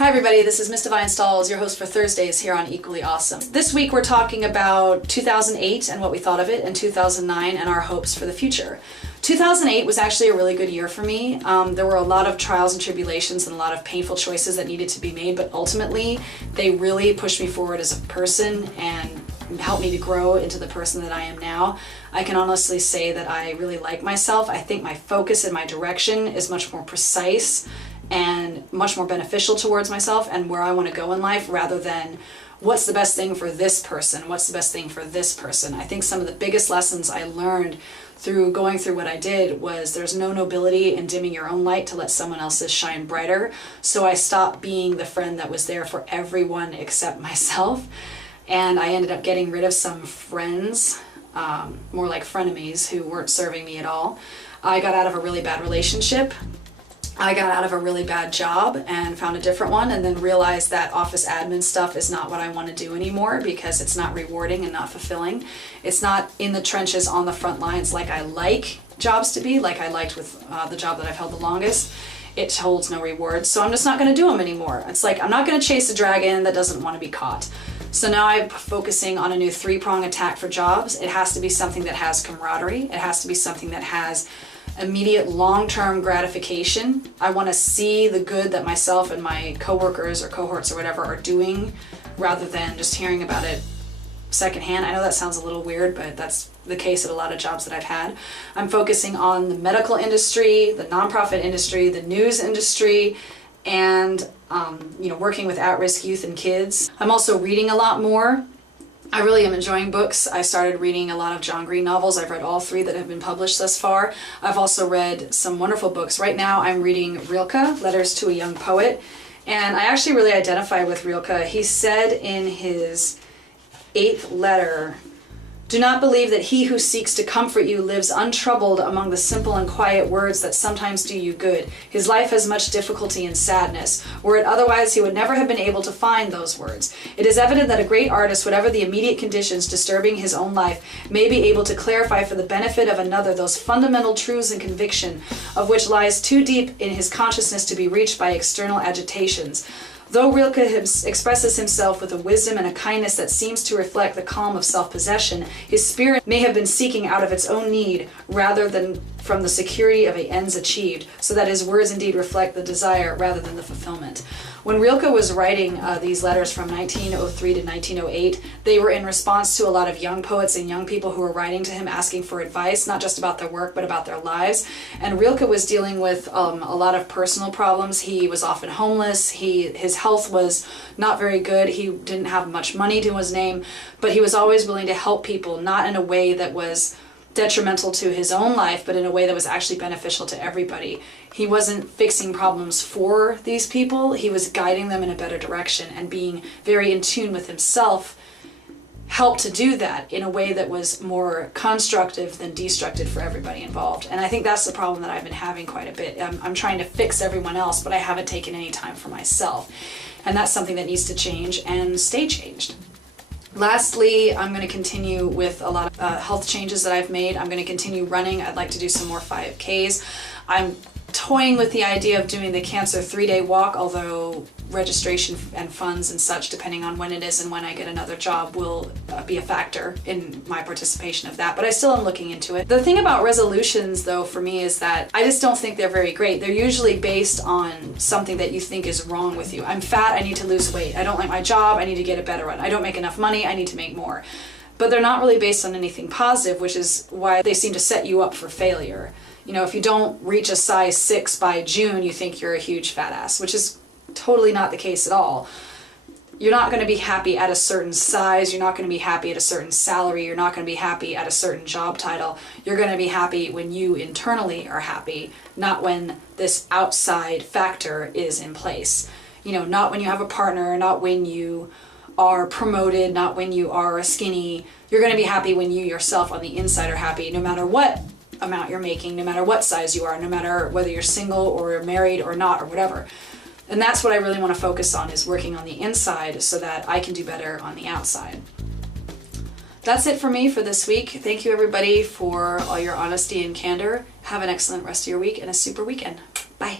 Hi everybody, this is Miss Divine Stalls, your host for Thursdays here on Equally Awesome. This week we're talking about 2008 and what we thought of it, and 2009 and our hopes for the future. 2008 was actually a really good year for me. There were a lot of trials and tribulations and a lot of painful choices that needed to be made, but ultimately they really pushed me forward as a person and helped me to grow into the person that I am now. I can honestly say that I really like myself. I think my focus and my direction is much more precise and much more beneficial towards myself and where I want to go in life, rather than what's the best thing for this person, what's the best thing for this person. I think some of the biggest lessons I learned through going through what I did was there's no nobility in dimming your own light to let someone else's shine brighter. So I stopped being the friend that was there for everyone except myself, and I ended up getting rid of some friends, more like frenemies, who weren't serving me at all. I got out of a really bad relationship. I got out of a really bad job and found a different one, and then realized that office admin stuff is not what I want to do anymore because it's not rewarding and not fulfilling. It's not in the trenches on the front lines like I like jobs to be, like I liked with the job that I've held the longest. It holds no reward, so I'm just not going to do them anymore. It's like I'm not going to chase a dragon that doesn't want to be caught. So now I'm focusing on a new three-prong attack for jobs. It has to be something that has camaraderie. It has to be something that has immediate long-term gratification. I want to see the good that myself and my coworkers or cohorts or whatever are doing, rather than just hearing about it secondhand. I know that sounds a little weird, but that's the case at a lot of jobs that I've had. I'm focusing on the medical industry, the nonprofit industry, the news industry, and working with at-risk youth and kids. I'm also reading a lot more. I really am enjoying books. I started reading a lot of John Green novels. I've read all 3 that have been published thus far. I've also read some wonderful books. Right now I'm reading Rilke, Letters to a Young Poet, and I actually really identify with Rilke. He said in his 8th letter, "Do not believe that he who seeks to comfort you lives untroubled among the simple and quiet words that sometimes do you good. His life has much difficulty and sadness. Were it otherwise, he would never have been able to find those words. It is evident that a great artist, whatever the immediate conditions disturbing his own life, may be able to clarify for the benefit of another those fundamental truths and conviction of which lies too deep in his consciousness to be reached by external agitations. Though Rilke expresses himself with a wisdom and a kindness that seems to reflect the calm of self-possession, his spirit may have been seeking out of its own need rather than from the security of ends achieved, so that his words indeed reflect the desire rather than the fulfillment." When Rilke was writing these letters from 1903 to 1908, they were in response to a lot of young poets and young people who were writing to him asking for advice, not just about their work, but about their lives. And Rilke was dealing with a lot of personal problems. He was often homeless. His health was not very good. He didn't have much money to his name, but he was always willing to help people, not in a way that was detrimental to his own life, but in a way that was actually beneficial to everybody. He wasn't fixing problems for these people, he was guiding them in a better direction, and being very in tune with himself helped to do that in a way that was more constructive than destructive for everybody involved. And I think that's the problem that I've been having quite a bit. I'm trying to fix everyone else, but I haven't taken any time for myself. And that's something that needs to change and stay changed. Lastly, I'm going to continue with a lot of health changes that I've made. I'm going to continue running. I'd like to do some more 5Ks. I'm toying with the idea of doing the cancer 3-day walk, although registration and funds and such, depending on when it is and when I get another job, will be a factor in my participation of that, but I still am looking into it. The thing about resolutions, though, for me is that I just don't think they're very great. They're usually based on something that you think is wrong with you. I'm fat, I need to lose weight. I don't like my job, I need to get a better one. I don't make enough money, I need to make more. But they're not really based on anything positive, which is why they seem to set you up for failure. You know, if you don't reach a size 6 by June, you think you're a huge fat ass, which is totally not the case at all. You're not going to be happy at a certain size, you're not going to be happy at a certain salary, you're not going to be happy at a certain job title. You're going to be happy when you internally are happy, not when this outside factor is in place. You know, not when you have a partner, not when you are promoted, not when you are skinny. You're going to be happy when you yourself on the inside are happy, no matter what amount you're making, no matter what size you are, no matter whether you're single or married or not or whatever. And that's what I really want to focus on, is working on the inside so that I can do better on the outside. That's it for me for this week. Thank you everybody for all your honesty and candor. Have an excellent rest of your week and a super weekend.